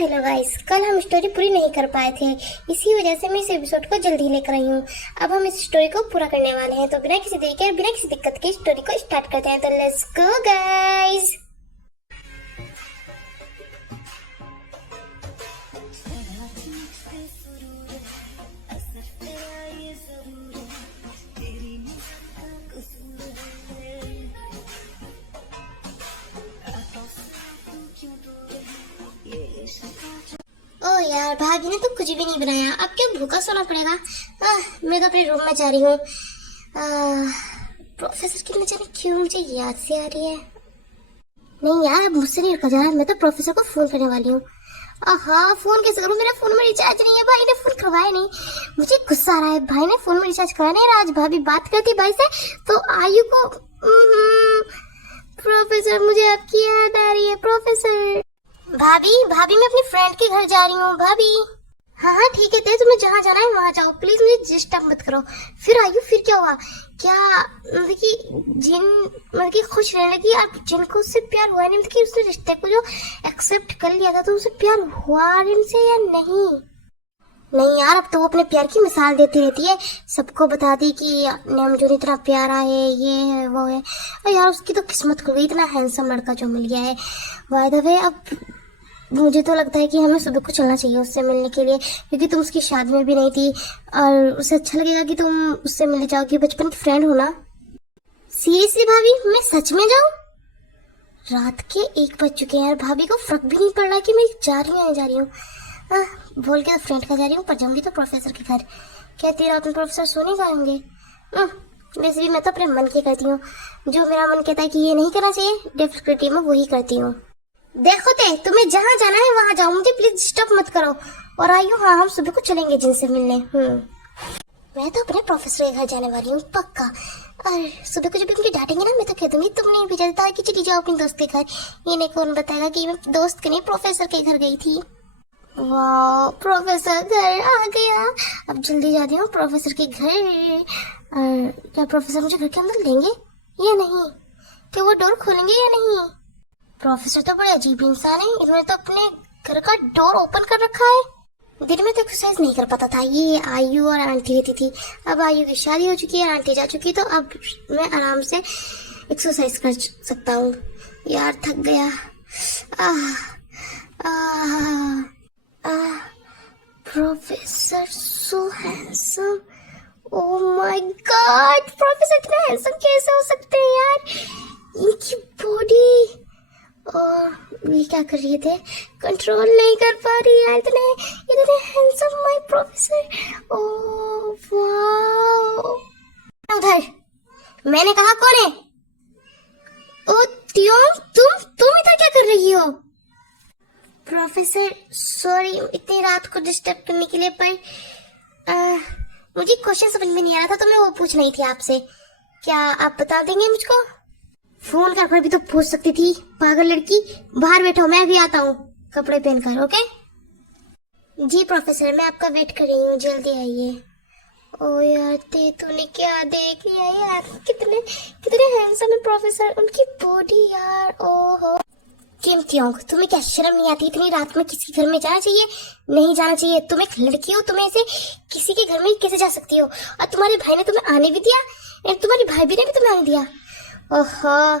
Hello guys, कल हम story पूरी नहीं कर पाए थे। इसी वजह से मैं इस एपिसोड को जल्दी लेकर आई हूँ। अब हम इस स्टोरी को पूरा करने वाले हैं, तो बिना किसी देरी के और बिना किसी दिक्कत के स्टोरी को स्टार्ट करते हैं। तो लेट्स गो गाइस। ओ यार, भाभी ने तो कुछ भी नहीं बनाया, अब क्यों भूखा सोना पड़ेगा। मैं तो अपने रूम में जा रही हूँ। प्रोफेसर की न जाने क्यों मुझे याद से आ रही है। नहीं यार, अब मुझसे नहीं रुका जा रहा। मैं तो प्रोफेसर को फोन करने वाली हूँ। हाँ, फोन कैसे करूँ, मेरे फोन में रिचार्ज नहीं है। भाई ने फोन करवाया नहीं, मुझे गुस्सा आ रहा है। भाई ने फोन में रिचार्ज करवाया नहीं। आज भाभी बात करती भाई से तो आयु को प्रोफेसर, मुझे आपकी याद आ रही है प्रोफेसर। भाभी भाभी, मैं अपनी फ्रेंड के घर जा रही हूँ भाभी। हाँ हाँ ठीक है, तुम्हें जहाँ जाना है वहाँ जाओ, प्लीज मुझे डिस्टर्ब मत करो। फिर आयु, फिर क्या हुआ? क्या मतलब कि जिन मतलब कि खुश रहने लगी, अब जिनको उससे प्यार हुआ नहीं, मतलब कि उसने रिश्ते को जो एक्सेप्ट कर लिया था, तो उसे प्यार हुआ इनसे या नहीं? नहीं यार, अब तो वो अपने प्यार की मिसाल देती रहती है, सबको बता दी कि मुझे इतना प्यारा है, ये है वो है। और यार उसकी तो किस्मत खुल गई, इतना हैंडसम लड़का जो मिल गया है। बाय द वे, अब मुझे तो लगता है कि हमें सुबह को चलना चाहिए उससे मिलने के लिए, क्योंकि तुम उसकी शादी में भी नहीं थी और उसे अच्छा लगेगा कि तुम उससे मिलने जाओगी। बचपन की फ्रेंड हो ना। सीरियसली भाभी, मैं सच में जाऊं? रात के 1 बज चुके हैं यार, भाभी को फर्क भी नहीं पड़ रहा कि मैं जा रही हूँ या जा रही हूँ। बोल के तो फ्रेंड का जा रही हूँ, पर जाऊंगी तो प्रोफेसर के घर। कहती रात में प्रोफेसर सोने जाएंगे। वैसे भी मैं तो अपने मन की करती हूँ, जो मेरा मन कहता है कि ये नहीं करना चाहिए, डेफिनेटली मैं वही करती हूँ। देखो तुम्हें जहाँ जाना है वहाँ जाओ, मुझे प्लीज डिस्टर्ब मत करो। और आइयो, हाँ हम सुबह को चलेंगे जिनसे मिलने। मैं तो अपने प्रोफेसर के घर जाने वाली हूँ पक्का। और सुबह को जब उनकी डांटेंगे ना, मैं तो कह दूंगी तुमने भी भेजा था कि चली जाओ अपने दोस्त के घर। ये नहीं कौन बताएगा कि मैं दोस्त के नहीं प्रोफेसर के घर गई थी। वाह, प्रोफेसर घर आ गया। अब जल्दी जा रही हूँ प्रोफेसर के घर। क्या प्रोफेसर मुझे घर के अंदर लेंगे या नहीं? क्या वो डोर खोलेंगे या नहीं? प्रोफेसर तो बड़े अजीब इंसान है, इन्होंने तो अपने घर का डोर ओपन कर रखा है। दिन में तो एक्सरसाइज नहीं कर पाता था, ये आयु और आंटी रहती थी। अब आयु की शादी हो चुकी है, आंटी जा चुकी, तो अब मैं आराम से एक्सरसाइज कर सकता हूँ। यार थक गया। Professor so handsome. Oh my God, professor इतने हैंडसम कैसे हो सकते हैं यार? इनकी बॉडी, और ये क्या कर रही थे? कंट्रोल नहीं कर पा रही यार, इतने इतने handsome my professor. Oh wow. उधर, मैंने कहा कौन है? ओ त्यों, तुम इधर क्या कर रही हो? प्रोफेसर सॉरी इतनी रात को डिस्टर्ब करने के लिए, पर मुझे क्वेश्चन समझ में नहीं आ रहा था, तो मैं वो पूछ रही थी आपसे। क्या आप बता देंगे मुझको? फोन कर भी तो पूछ सकती थी, पागल लड़की। बाहर बैठो, मैं भी आता हूँ कपड़े पहनकर। ओके जी प्रोफेसर, मैं आपका वेट कर रही हूँ, जल्दी आइए। ओ यार, तूने क्या देख लिया यार, कितने कितने हैंडसम है प्रोफेसर, उनकी बॉडी यार। ओहो किम त्योंग, तुम्हें क्या शर्म नहीं आती? इतनी रात में किसी घर में जाना चाहिए? नहीं जाना चाहिए। तुम एक लड़की हो, तुम्हें ऐसे किसी के घर में कैसे जा सकती हो? और तुम्हारे भाई ने तुम्हें आने भी दिया? तुम्हारी भाभी ने भी तुम्हें आने दिया? ओहो,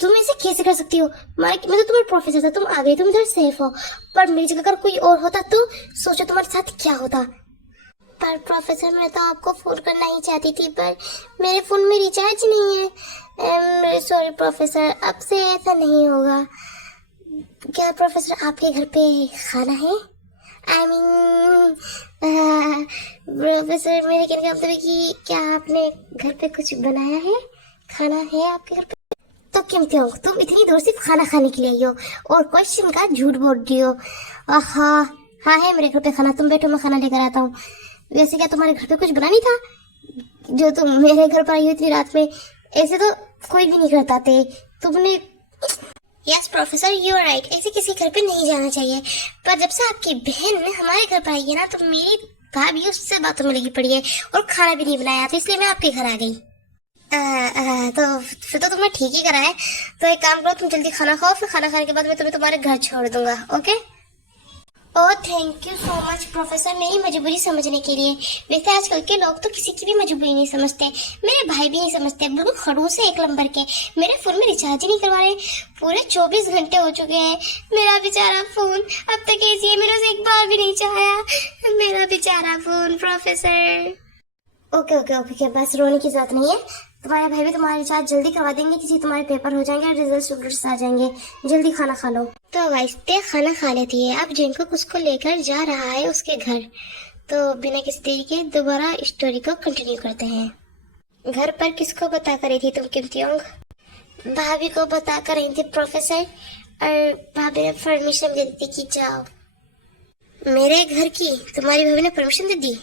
तुम ऐसे कैसे कर सकती हो? मैं तो तुम्हारे प्रोफेसर था, तुम आ गई, तुम इधर सेफ हो। पर मेरी जगह अगर कोई और होता तो सोचो तुम्हारे साथ क्या होता। पर प्रोफेसर, मैं तो आपको फोन करना ही चाहती थी, पर मेरे फोन में रिचार्ज नहीं है। सॉरी प्रोफेसर, अब से ऐसा नहीं होगा। क्या प्रोफेसर आपके घर पे खाना है? आई मीन प्रोफेसर, मेरे कहने का मतलब है कि क्या आपने घर पे कुछ बनाया है? खाना है आपके घर पे? तो क्यों तुम इतनी दूर से खाना खाने के लिए आई हो और क्वेश्चन का झूठ बोल रही हो? हाँ है मेरे घर पे खाना, तुम बैठो मैं खाना लेकर आता हूँ। वैसे क्या तुम्हारे घर पे कुछ बना नहीं था जो तुम मेरे घर पर आई हो इतनी रात में? ऐसे तो कोई भी नहीं करता थे तुमने। Yes professor, you are right, ऐसे किसी घर पे नहीं जाना चाहिए। पर जब से आपकी बहन हमारे घर पर आई है ना, तो मेरी भाभी उससे बातों में लगी पड़ी है और खाना भी नहीं बनाया, तो इसलिए मैं आपके घर आ गई। तो फिर तो तुमने ठीक ही करा है। तो एक काम करो, तुम जल्दी खाना खाओ, फिर खाना खाने के बाद मैं तुम्हें तुम्हारे घर छोड़ दूंगा। Okay oh thank you so much professor, मेरी मजबूरी समझने के लिए। वैसे आजकल के लोग तो किसी की भी मजबूरी नहीं समझते, मेरे भाई भी नहीं समझते, बिल्कुल खड़ूस है एक नंबर के। मेरे फोन में रिचार्ज ही नहीं करवा रहे, पूरे 24 घंटे हो चुके हैं। मेरा बेचारा फोन अब तक ऐसी है, मेरे से एक बार भी नहीं चाहा मेरा बेचारा phone. Professor okay okay okay, बस रोने की जरूरत नहीं है। तुम्हारे भाई भी तुम्हारा रिचार्ज जल्दी करवा देंगे, किसी तुम्हारे पेपर हो जाएंगे और रिजल्ट्स आ जाएंगे। जल्दी खाना खा लो। तो गाइस ते खाना खा लेती है। अब जिनको उसको लेकर जा रहा है उसके घर, तो बिना किसी देरी के दोबारा स्टोरी को कंटिन्यू करते हैं। घर पर किसको बता कर रही थी तुम किमतियोंग? भाभी को बता कर रही थी प्रोफेसर, और भाभी ने परमिशन दे दी थी कि जाओ। मेरे घर की तुम्हारी भाभी ने परमिशन दे दी?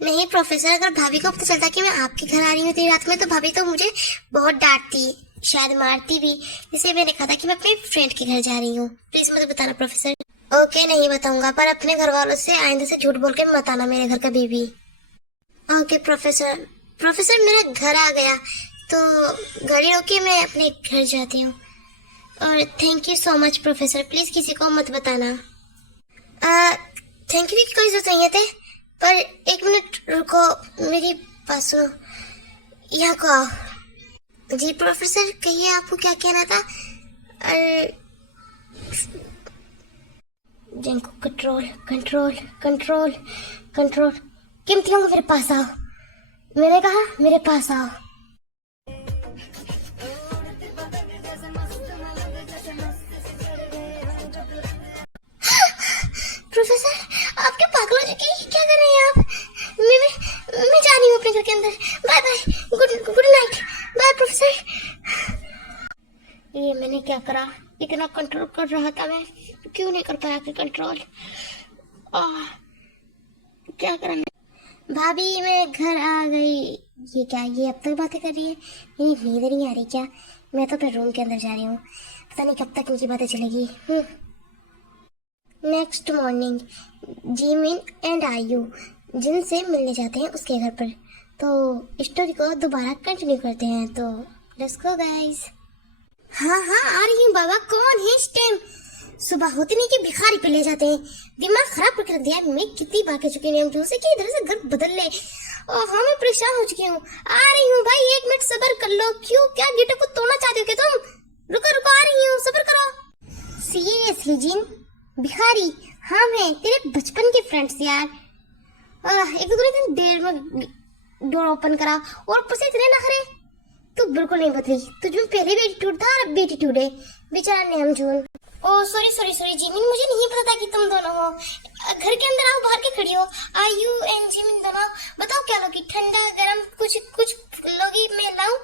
नहीं प्रोफेसर, अगर भाभी को पता चलता कि मैं आपके घर आ रही हूँ इतनी रात में, तो भाभी तो मुझे बहुत डांटती, शायद मारती भी। इसलिए मैंने कहा था कि मैं अपने फ्रेंड के घर जा रही हूँ। प्लीज मुझे बताना प्रोफेसर। ओके नहीं बताऊंगा, पर अपने घर वालों से आइंदा से झूठ बोल के मत आना मेरे घर कभी भी। Okay professor. प्रोफेसर मेरा घर आ गया, तो गाड़ी रोके, मैं अपने घर जाती हूँ। और thank you so much professor, please किसी को मत बताना। थैंक यू की कोई जरूरत नहीं है, पर एक मिनट रुको, मेरी बात सुनो। यहाँ को आओ। जी प्रोफेसर कहिए, आपको क्या कहना था? जिनको कंट्रोल कंट्रोल कंट्रोल कंट्रोल। किमतियों मेरे पास आओ, मैंने कहा मेरे पास आओ। प्रोफेसर आप क्या पागल हो चुके हैं? क्या कर रहे हैं आप? मैं जा रही हूँ अपने घर के अंदर। Bye bye, good night, bye professor. ये मैंने क्या करा? इतना कंट्रोल कर रहा था मैं, क्यों नहीं कर पाया कि कंट्रोल? क्या करा मैं? भाभी मैं घर आ गई। ये क्या, ये अब तक बातें कर रही है? ये नींद नहीं आ रही क्या? मैं तो अपने रूम के अंदर जा रही हूँ, पता नहीं कब तक इनकी बातें चलेगी। नेक्स्ट मॉर्निंग जीमिन एंड आयु जिनसे मिलने जाते हैं उसके घर पर। तो स्टोरी को दोबारा कंटिन्यू करते हैं, तो लेट्स गो गाइस। हाँ हाँ आ रही हूँ बाबा। कौन है इस टाइम? सुबह होते नहीं कि भिखारी पे ले जाते हैं, दिमाग खराब करके रख दिया। मैं कितनी बार कह चुकी हूँ से कि इधर से घर बदल ले। हाँ मैं परेशान हो चुकी हूँ। आ रही हूँ भाई, 1 मिनट सब्र कर लो। क्यों, क्या गेटो को तोड़ना चाहते हो क्या तुम? रुको रुको, आ रही हूँ, सब्र करो। सीरियसली जिन भिखारी? हाँ मैं तेरे बचपन के फ्रेंड्स यार। एक दिन देर में डोर ओपन करा, और ऊपर से इतने नखरे। तू बिल्कुल नहीं बदली, तुझ में पहले भी एटीट्यूड था और अब भी एटीट्यूड है। बेचारा Namjoon. Oh sorry sorry sorry Jimin, मुझे नहीं पता था कि तुम दोनों हो। घर के अंदर आओ, बाहर के खड़ी हो। आयु एंड जिमिन दोनों बताओ क्या लोगी? ठंडा गरम कुछ कुछ लोगी? मैं लाऊं?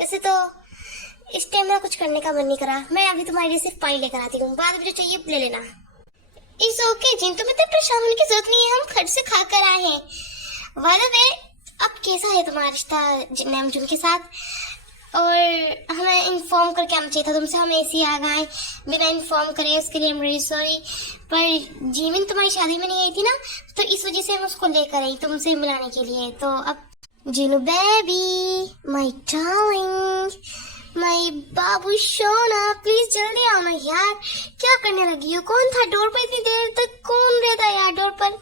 वैसे तो इस टाइम मेरा कुछ करने का मन नहीं करा। मैं अभी तुम्हारे लिए सिर्फ पानी लेकर आती हूँ, बाद में जो चाहिए ले लेना। इस ओके जिन, तुम्हें तो परेशान होने की जरूरत नहीं है, हम खर्च से खा कर आए हैं। वादा वे अब कैसा है तुम्हारा रिश्ता नेमजून के साथ? और हमें इन्फॉर्म करके आना चाहिए था तुमसे, हम ऐसे ही आ गए बिना इन्फॉर्म करे, उसके लिए हम रियली सॉरी। पर जीमिन तुम्हारी शादी में नहीं आई थी ना, तो इस वजह से हम उसको लेकर आई तुमसे मिलाने के लिए। तो अब जीनू बेबी, माय डार्लिंग, माय बाबू सोना, प्लीज जल्दी आओ ना यार। क्या करने लगी हो? कौन था डोर पर इतनी देर तक? कौन रहता है यार डोर पर?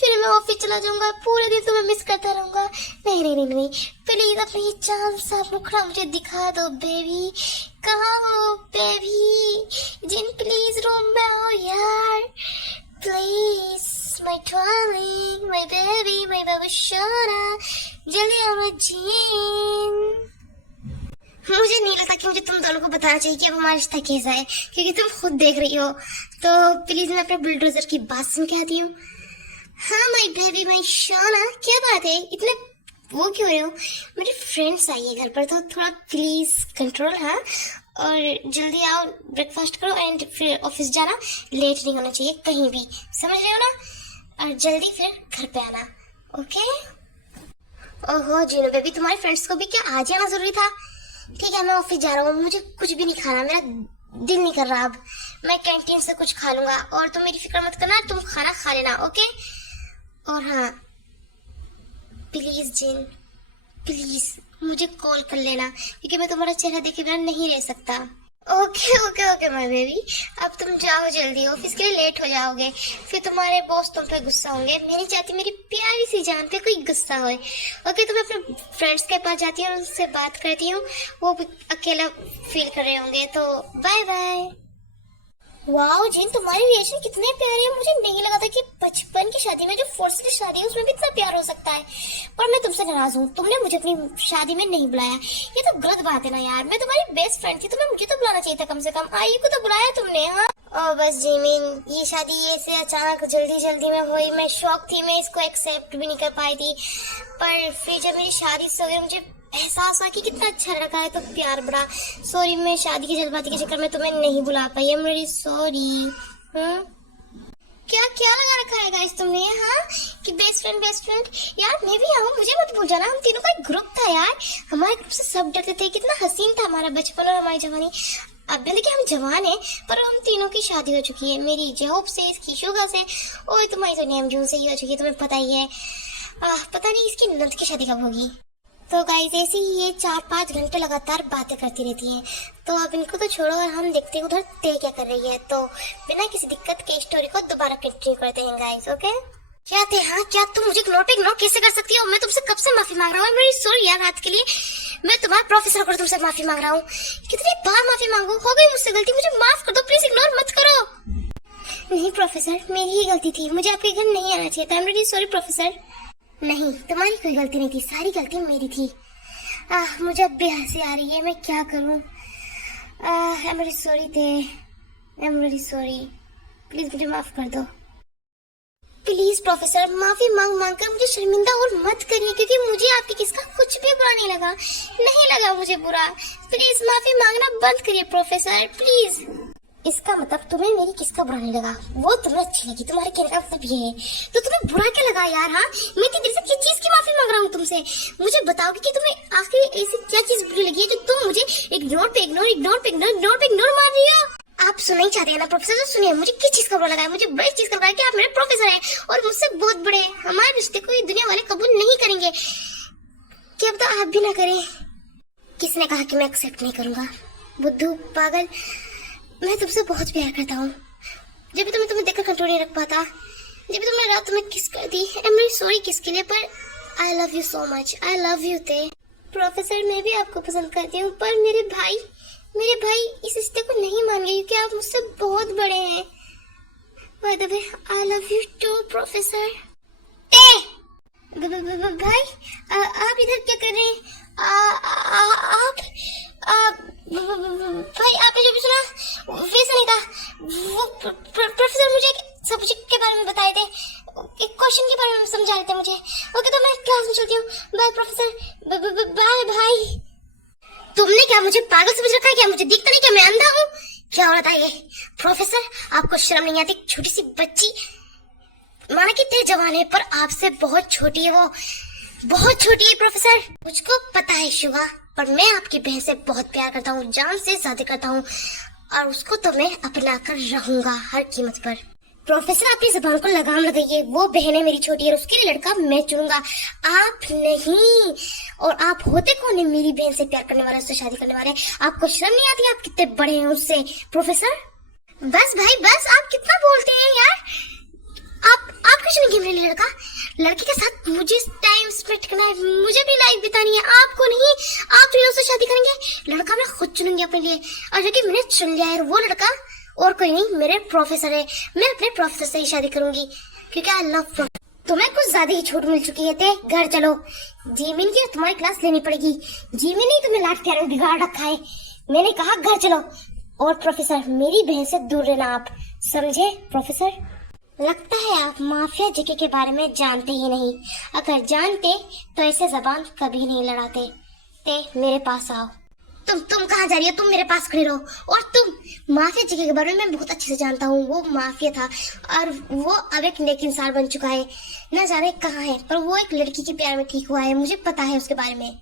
फिर मैं ऑफिस चला जाऊंगा, पूरे दिन तुम्हें मिस करता रहूंगा। नहीं नहीं नहीं नहीं, प्लीज अपना ये चांद सा मुखड़ा मुझे दिखा दो बेबी। कहाँ हो बेबी? जिन प्लीज रूम में आओ यार, please my darling, my baby, my बाबू सोना, जल्दी आओ ना जिन। मुझे नहीं लगता कि मुझे तुम दोनों को बताना चाहिए कि अब हमारा रिश्ता कैसा है, क्योंकि तुम खुद देख रही हो। तो प्लीज मैं अपने बुलडोजर की बात सुन के आती हूँ। हाँ माय बेबी, माय सोना, क्या बात है? इतने वो क्यों रहे हो? मेरे फ्रेंड्स आई है घर पर, तो थोड़ा प्लीज कंट्रोल। हाँ, और जल्दी आओ, ब्रेकफास्ट करो एंड फिर ऑफिस जाना। लेट नहीं होना चाहिए कहीं भी, समझ रहे हो ना? और जल्दी फिर घर पे आना, ओके? ओहो जीनू बेबी, तुम्हारे फ्रेंड्स को भी क्या आज आना जरूरी था? ठीक है मैं ऑफिस जा रहा हूँ, मुझे कुछ भी नहीं खाना, मेरा दिल नहीं कर रहा अब। मैं कैंटीन से कुछ खा लूंगा, और तुम मेरी फिक्र मत करना, तुम खाना खा लेना, ओके? और हाँ प्लीज जिन, प्लीज मुझे कॉल कर लेना, क्योंकि मैं तुम्हारा चेहरा देखे बिना नहीं रह सकता। Okay okay okay my baby, अब तुम जाओ जल्दी, ऑफिस के लिए लेट हो जाओगे, फिर तुम्हारे बॉस तुम पे गुस्सा होंगे। मैं नहीं चाहती मेरी प्यारी सी जान पे कोई गुस्सा होए। ओके, तो मैं अपने फ्रेंड्स के पास जाती हूँ और उनसे बात करती हूँ, वो भी अकेला फील कर रहे होंगे, तो बाय बाय। वाओ जिन, तुम्हारे रिएक्शन कितने प्यारे हैं। मुझे नहीं लगा था कि बचपन की शादी में जो फोर्सली शादी है उसमें भी इतना प्यार हो सकता है। पर मैं तुमसे नाराज हूँ, तुमने मुझे अपनी शादी में नहीं बुलाया। ये तो गलत बात है ना यार, मैं तुम्हारी बेस्ट फ्रेंड थी, तुम्हें मुझे तो बुलाना चाहिए था कम से कम। आई को तो बुलाया तुमने। हाँ और बस जिमिन, ये शादी ऐसे अचानक जल्दी जल्दी में हुई, मैं शॉक थी, मैं इसको एक्सेप्ट भी नहीं कर पाई थी। पर फिर जब मेरी शादी से हो गई मुझे एहसास हुआ कि कितना अच्छा लड़का है, तो प्यार बढ़ा। सॉरी, मैं शादी की जल्दबाजी के चक्कर में तुम्हें नहीं बुला पाई, आई एम रियली सॉरी। क्या क्या लगा रखा है गाइस तुमने? हाँ कि बेस्ट फ्रेंड यार, मैं भी आऊँ, मुझे मत भूल जाना। हम तीनों का एक ग्रुप था यार, हमारे ग्रुप से सब डरते थे, कितना हसीन था हमारा बचपन और हमारी जवानी। अब भी देखिए हम जवान हैं, पर हम तीनों की शादी हो चुकी है, मेरी जॉब से, इसकी शुगर से, और तुम्हारी तो नेम जून से ही हो चुकी है, तुम्हें पता ही है। पता नहीं इसकी नंद की शादी कब होगी। तो गाइस ऐसे ही ये 4-5 घंटे लगातार बातें करती रहती हैं। तो अब इनको तो छोड़ो और हम देखते हैं उधर ते क्या कर रही है। तो बिना किसी दिक्कत के स्टोरी को दोबारा कंटिन्यू करते हैं गाइस। ओके, क्या थे? हाँ क्या तुम मुझे इग्नोर पे इग्नोर कैसे कर सकती हो? मैं तुमसे कब से माफी मांग रहा हूँ, मेरी सॉरी यार रात के लिए। मैं तुम्हारे प्रोफेसर को तुमसे माफी मांग रहा हूँ, कितनी बार माफी मांगू, हो गई मुझसे गलती, मुझे माफ कर दो प्लीज, इग्नोर मत करो। नहीं प्रोफेसर, मेरी ही गलती थी, मुझे आपके घर नहीं आना चाहिए था, I am really sorry professor. नहीं तुम्हारी कोई गलती नहीं थी, सारी गलती मेरी थी। मुझे अब भी हंसी आ रही है, मैं क्या करूं। आई एम रियली सॉरी थे, I am really sorry, please मुझे माफ कर दो। प्लीज प्रोफेसर, माफी मांग मांग कर मुझे शर्मिंदा और मत करिए, क्योंकि मुझे आपकी किसका कुछ भी बुरा नहीं लगा मुझे बुरा। प्लीज माफी मांगना बंद करिए प्रोफेसर, प्लीज। इसका मतलब तुम्हें मेरी किसका बुरा नहीं लगा, वो तुम्हें अच्छी लगी, तुम्हारे कहने का मतलब ये है। तो तुम्हें बुरा क्या लगा यार? हाँ मैं इतनी देर से किस चीज की माफी मांग रहा हूँ तुमसे, मुझे बताओगे कि तुम्हें आखिर ऐसी क्या चीज बुरी लगी है जो तुम मुझे इग्नोर पे इग्नोर मार रही हो। आप सुनना ही चाहते हैं ना प्रोफेसर, तो सुनिए, मुझे किस चीज का बुरा लगा है। मुझे बड़ी चीज का बुरा है कि आप मेरे प्रोफेसर हैं और मुझसे बहुत बड़े हैं। हमारे रिश्ते को ये दुनिया वाले कबूल नहीं करेंगे, क्या पता आप भी ना करें। किसने कहा कि मैं एक्सेप्ट नहीं करूंगा? बुद्धू पागल, मैं तुमसे बहुत प्यार करता हूँ। जब भी तुम्हें देखकर कंट्रोल नहीं रख पाता, जब भी तुमने रात में किस कर दी, आई एम रियली सॉरी किसके लिए, पर आई love you so much, I love you थे। प्रोफेसर मैं भी आपको पसंद करती हूँ, पर मेरे भाई इस रिश्ते को नहीं मान गए क्योंकि आप मुझसे बहुत बड़े हैं। By the way I love you too professor. भाई आप इधर क्या कर रहे हैं? आप भाई आपने जो भी सुना वैसा नहीं था। वो प्रोफेसर मुझे एक सब्जेक्ट के बारे में बताए थे, एक क्वेश्चन के बारे में समझा रहे थे मुझे। ओके तो मैं क्लास में चलती हूँ, बाय प्रोफेसर, बाय भाई। तुमने क्या मुझे पागल समझ रखा है क्या? मुझे दिखता नहीं क्या मैं अंधा हूँ? क्या हो रहा है ये? प्रोफेसर आपको शर्म नहीं आती? छोटी सी बच्ची, माना कि तेज जवान है पर आपसे बहुत छोटी है, वो बहुत छोटी है प्रोफेसर। मुझको पता है शुगा, पर मैं आपकी बहन से बहुत प्यार करता हूँ, जान से ज्यादा करता हूँ, और उसको तो मैं अपना कर रहूंगा हर कीमत पर। प्रोफेसर अपनी जुबान को लगाम लगाइए, वो बहन है मेरी छोटी है, उसके लिए लड़का मैं चुनूंगा, आप नहीं। और आप होते कौन है मेरी बहन से प्यार करने वाले, उससे शादी करने वाले? आपको शर्म नहीं आती? आप कितने बड़े हैं उससे प्रोफेसर। बस भाई बस, आप कितना बोलते हैं यार। आप कुछ नहीं गिर लड़का, लड़की के साथ मुझे टाइम स्पेंड करना है, मुझे भी लाइफ बितानी है, आपको नहीं। आप तीनों से शादी करेंगे, लड़का मैं खुद चुनूंगी अपने लिए, और जो कि मैंने चुन लिया है वो लड़का और कोई नहीं, मेरे प्रोफेसर है। मैं अपने प्रोफेसर से ही शादी करूंगी क्योंकि आई लव प्रोफेसर। तुम्हें कुछ ज्यादा ही छूट मिल चुकी है, ते घर चलो। जीमिन की तुम्हारी क्लास लेनी पड़ेगी। जीमिन ने तुम्हें लाड प्यार में बिगाड़ रखा है, मैंने कहा घर चलो। और प्रोफेसर मेरी बहन से दूर रहना, आप समझे प्रोफेसर? लगता है आप माफिया जीके के बारे में जानते ही नहीं, अगर जानते तो ऐसे जबान कभी नहीं लड़ाते। ते मेरे पास आओ। तुम कहाँ जा रही हो? तुम मेरे पास खड़े रहो। और तुम माफिया जीके के बारे में मैं बहुत अच्छे से जानता हूँ, वो माफिया था और वो अब एक नेक इंसान बन चुका है, न जाने कहाँ है, पर वो एक लड़की के प्यार में ठीक हुआ है, मुझे पता है उसके बारे में।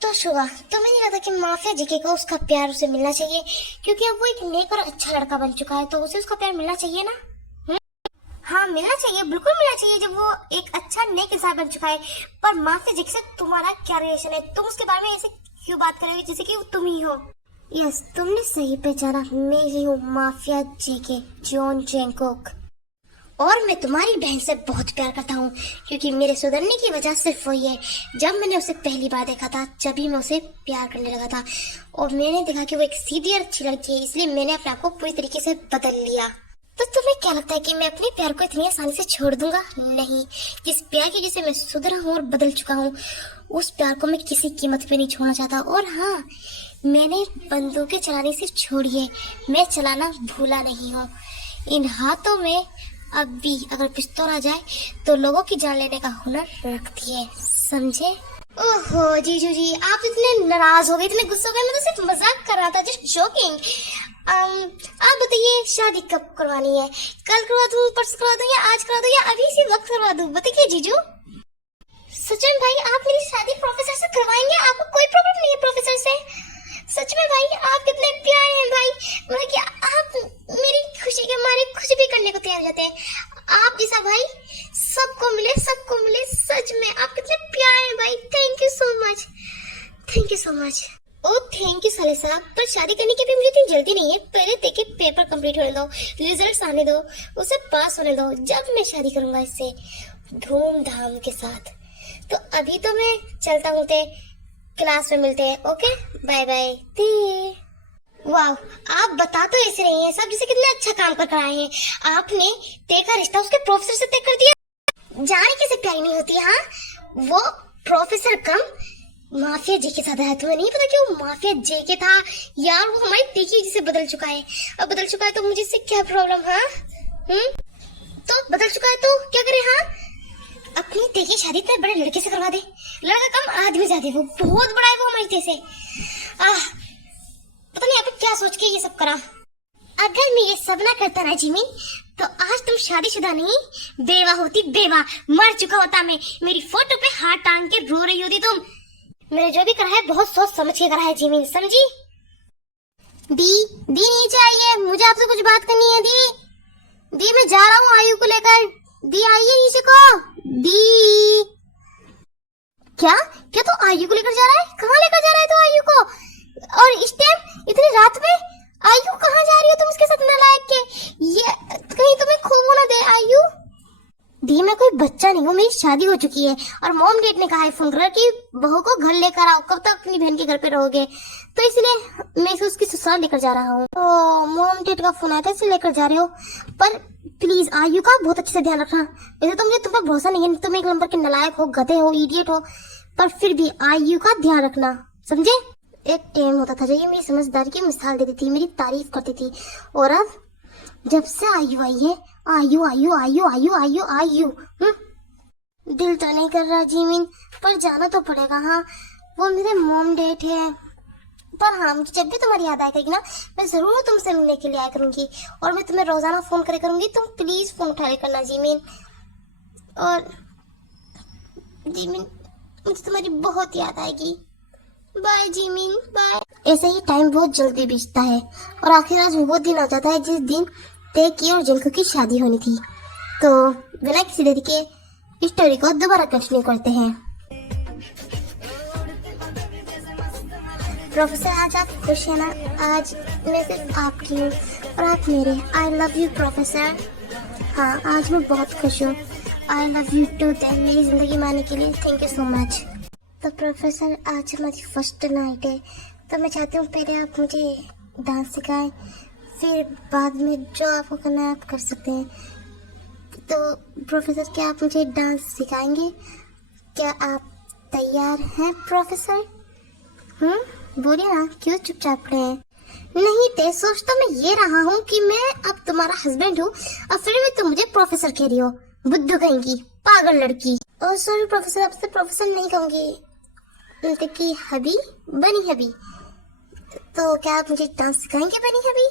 तो शुगा तुम्हें नहीं लगता कि माफिया जीके को उसका प्यार उसे मिलना चाहिए, क्योंकि अब वो एक नेक और अच्छा लड़का बन चुका है, तो उसे उसका प्यार मिलना चाहिए ना? हाँ मिलना चाहिए, बिल्कुल मिलना चाहिए, जब वो एक अच्छा नेक इंसान बन चुका है। पर माफिया जीके से तुम्हारा क्या रिलेशन है? तुम उसके बारे में ऐसे क्यों बात करोगे जैसे कि तुम ही हो? यस, तुमने सही पहचाना, मैं ही हूँ माफिया जेके, जॉन जैंकॉक। और मैं तुम्हारी बहन से बहुत प्यार करता हूँ, क्योंकि मेरे सुधरने की वजह सिर्फ वही है। जब मैंने उसे पहली बार देखा था, जब भी मैं उसे प्यार करने लगा था, और मैंने देखा कि वो एक सीधी और अच्छी लड़की है, इसलिए मैंने अपने आप को पूरी तरीके से बदल लिया। तो तुम्हें क्या लगता है कि मैं अपने प्यार को इतनी आसानी से छोड़ दूंगा? नहीं, जिस प्यार की वजह से मैं सुधरा हूँ और बदल चुका हूँ, उस प्यार को मैं किसी कीमत पे नहीं छोड़ना चाहता। और हाँ, मैंने बंदूकें चलानी सिर्फ छोड़ी है, मैं चलाना भूला नहीं हूँ। इन हाथों में अब भी अगर पिस्तौल आ जाए तो लोगों की जान लेने का हुनर रखती है, समझे? ओहो जीजू जी, आप इतने नाराज हो गए, इतने गुस्सा हो गए, मैं तो सिर्फ मजाक कर रहा था, जस्ट जोकिंग। आप बताइए शादी कब करवानी है? कल करवा दूं, परसों करवा दूं, या आज करवा दूं, या अभी इसी वक्त करवा दूं? बताइए जीजू। सचिन भाई, आप मेरी शादी प्रोफेसर से करवाएंगे? आपको कोई प्रॉब्लम नहीं है प्रोफेसर से? सच में भाई, आप कितने प्यारे हैं भाई, मतलब कि आप मेरी खुशी के मारे कुछ भी करने को तैयार हो जाते हैं। आप जैसा भाई सबको मिले, सबको मिले। सच में आप कितने प्यारे हैं भाई। Thank you so much, thank you so much. ओ थैंक यू साले साहब, पर शादी करने की भी मुझे इतनी जल्दी नहीं है। पहले देखिए पेपर कंप्लीट होने दो, रिजल्ट्स आने दो, उसे पास होने दो, जब मैं शादी करूंगा इससे धूमधाम के साथ। तो अभी तो मैं चलता हूँ, क्लास में मिलते हैं। Okay, bye bye. वाह, आप बता तो ऐसे रही हैं सब जैसे कितने अच्छा काम कर आए हैं। आपने तय का रिश्ता उसके प्रोफेसर से तय कर दिया। जाने कैसे प्यारी नहीं होती? हाँ, वो प्रोफेसर कम माफिया जे के साथ है। तुम्हें नहीं पता कि वो माफिया जे के था यार? वो हमारी देखिए जिसे बदल चुका है। अब बदल चुका है तो मुझे इससे क्या प्रॉब्लम? हाँ तो बदल चुका है तो क्या करे? हाँ, अपनी देखिए शादी इतने बड़े लड़के से करवा दे। लड़का कम आदमी ज्यादा, वो बहुत बड़ा है, वो हमारी जैसे। पता नहीं आपने क्या सोच के ये सब करा। अगर मैं ये सब ना करता ना जिमी, तो आज तुम शादीशुदा नहीं बेवा होती। बेवा, मर चुका होता मैं। मेरी फोटो पे हाथ टांग के रो रही होती तुम। मैंने जो भी करा है बहुत सोच समझ के करा है जिमी, समझी? दी नीचे आइए, मुझे आपसे कुछ बात करनी है। दी मैं जा रहा हूँ आयु को लेकर। दी आइए नीचे को। दी क्या क्या तो आयु को लेकर जा रहा है? कहाँ लेकर जा रहा है तो आयु को? और इस टाइम इतनी रात में आयु कहाँ जा रही हो तुम उसके साथ नालायक के? ये कहीं तुम्हें खो ना दे आयु। दी मैं कोई बच्चा नहीं हूँ, मेरी शादी हो चुकी है और मॉम डैड ने कहा है फोन कर कि बहू को घर लेकर आओ। कब तक अपनी बहन के घर पे रहोगे? तो इसलिए मैं उसकी ससुराल लेकर जा रहा हूँ। ओ मॉम डैड का फोन आया था इसलिए लेकर जा रहे हो। पर प्लीज आयु का बहुत अच्छे से ध्यान रखना। वैसे तो मुझे तुम पर भरोसा नहीं है, तुम एक नंबर के नालायक हो, गधे हो, इडियट हो, पर फिर भी आयु का ध्यान रखना, समझे? एक टाइम होता था जब ये मेरी समझदारी की मिसाल देती थी, मेरी तारीफ करती थी, और अब जब से आयु आई है, आयु आयु आयु आयु आयु आयु दिल तो नहीं कर रहा जीमिन, पर जाना तो पड़ेगा। हाँ, वो मेरे मॉम डैड है। पर हाँ, मुझे जब भी तुम्हारी याद आया करेगी ना, मैं जरूर तुमसे मिलने के लिए आया करूंगी और मैं तुम्हें रोजाना फोन करे करूंगी। तुम प्लीज फोन उठाया करना जीमिन। और जीमिन, मुझे तुम्हारी बहुत याद आएगी। Bye Jimin, bye. ऐसे ही टाइम बहुत जल्दी बीतता है और आखिर आज वो दिन आ जाता है जिस दिन तय की और जिंकू की शादी होनी थी। तो बिना किसी देरी के स्टोरी को दोबारा कंटिन्यू करते हैं। प्रोफेसर, आज आप खुश हैं ना? आज मैं सिर्फ आपकी हूँ और आप मेरे। I love you professor. हाँ, आज मैं बहुत खुश हूँ। I love you too. मेरी जिंदगी में आने के लिए थैंक यू सो मच। तो प्रोफेसर, आज हमारी फर्स्ट नाइट है, तो मैं चाहती हूँ पहले आप मुझे डांस सिखाएं, फिर बाद में जो आपको करना है आप कर सकते हैं। तो प्रोफेसर, क्या आप मुझे डांस सिखाएंगे? क्या आप तैयार हैं प्रोफेसर? बोलिए ना, क्यों चुपचाप रहे हैं? नहीं थे, सोच तो मैं ये रहा हूँ कि मैं अब तुम्हारा हस्बैंड हूँ और फिर भी तुम मुझे प्रोफेसर कह रही हो। बुद्धू कहेंगी, पागल लड़की। ओह सॉरी प्रोफेसर, अब से प्रोफेसर नहीं कहूँगी, कि हबी, बनी हबी। तो क्या आप मुझे डांस सिखाएंगे बनी हबी?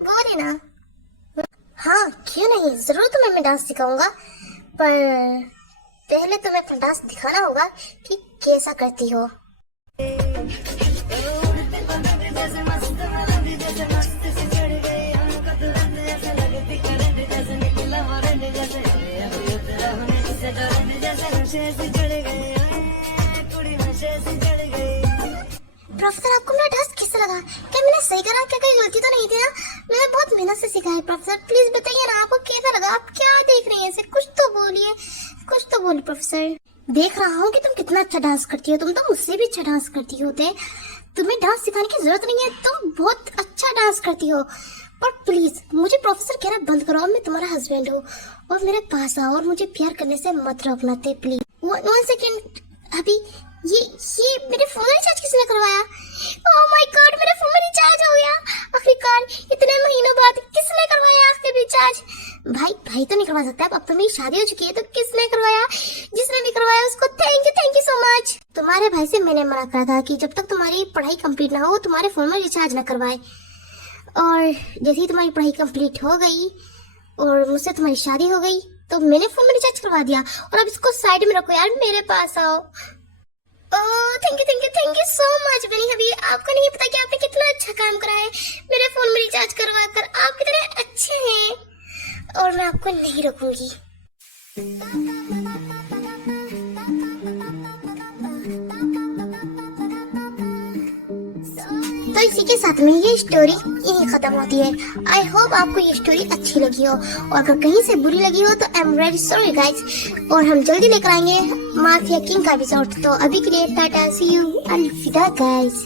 बोले ना। हाँ क्यों नहीं, जरूर तुम्हें मैं डांस सिखाऊंगा, पर पहले तुम्हें अपना डांस दिखाना होगा कि कैसा करती हो। प्रोफेसर, आपको मेरा डांस कैसा लगा? क्या है प्रोफेसर, प्लीज बताइए ना आपको कैसा लगा, आप क्या देख रही हैं ऐसे, कुछ तो बोलिए, कुछ तो बोलिए प्रोफेसर। देख रहा हूँ कि तुम कितना अच्छा डांस करती हो, तुम तो मुझसे भी अच्छा डांस करती होते, तुम्हें डांस सिखाने की जरूरत नहीं है, तुम बहुत अच्छा डांस करती हो। पर प्लीज मुझे प्रोफेसर कहना बंद करो, मैं तुम्हारा हस्बैंड हूँ और मेरे पास आओ और मुझे प्यार करने से मत रोकना थे प्लीज। वन सेकेंड, अभी ये मेरे फोन में रिचार्ज किसने करवाया? ओह माय गॉड, मेरे फोन में रिचार्ज हो गया आखिरकार, इतने महीनों बाद किसने करवाया आखिर रिचार्ज? भाई तो नहीं करवा सकता, अब तो मेरी शादी हो चुकी है, तो किसने करवाया? जिसने भी करवाया उसको थैंक यू सो मच। तुम्हारे भाई से मैंने मना करा था कि जब तक तुम्हारी पढ़ाई कंप्लीट ना हो तुम्हारे फोन में रिचार्ज ना करवाए, और जैसे ही तुम्हारी पढ़ाई कंप्लीट हो गई और मुझसे तुम्हारी शादी हो गई तो मैंने फोन में रिचार्ज करवा दिया, और अब इसको साइड में रखो यार, मेरे पास आओ। Oh thank you so much बनी हबी, आपको नहीं पता कि आपने कितना अच्छा काम करा है मेरे फोन में रिचार्ज करवा कर, आप कितने अच्छे हैं और मैं आपको नहीं रोकूंगी। तो इसी के साथ में ये स्टोरी यही खत्म होती है। आई होप आपको ये स्टोरी अच्छी लगी हो, और अगर कहीं से बुरी लगी हो तो I am very sorry guys, और हम जल्दी लेकर आएंगे माफिया किंग का एपिसोड। तो अभी के लिए टाटा, सी यू, अलविदा गाइस।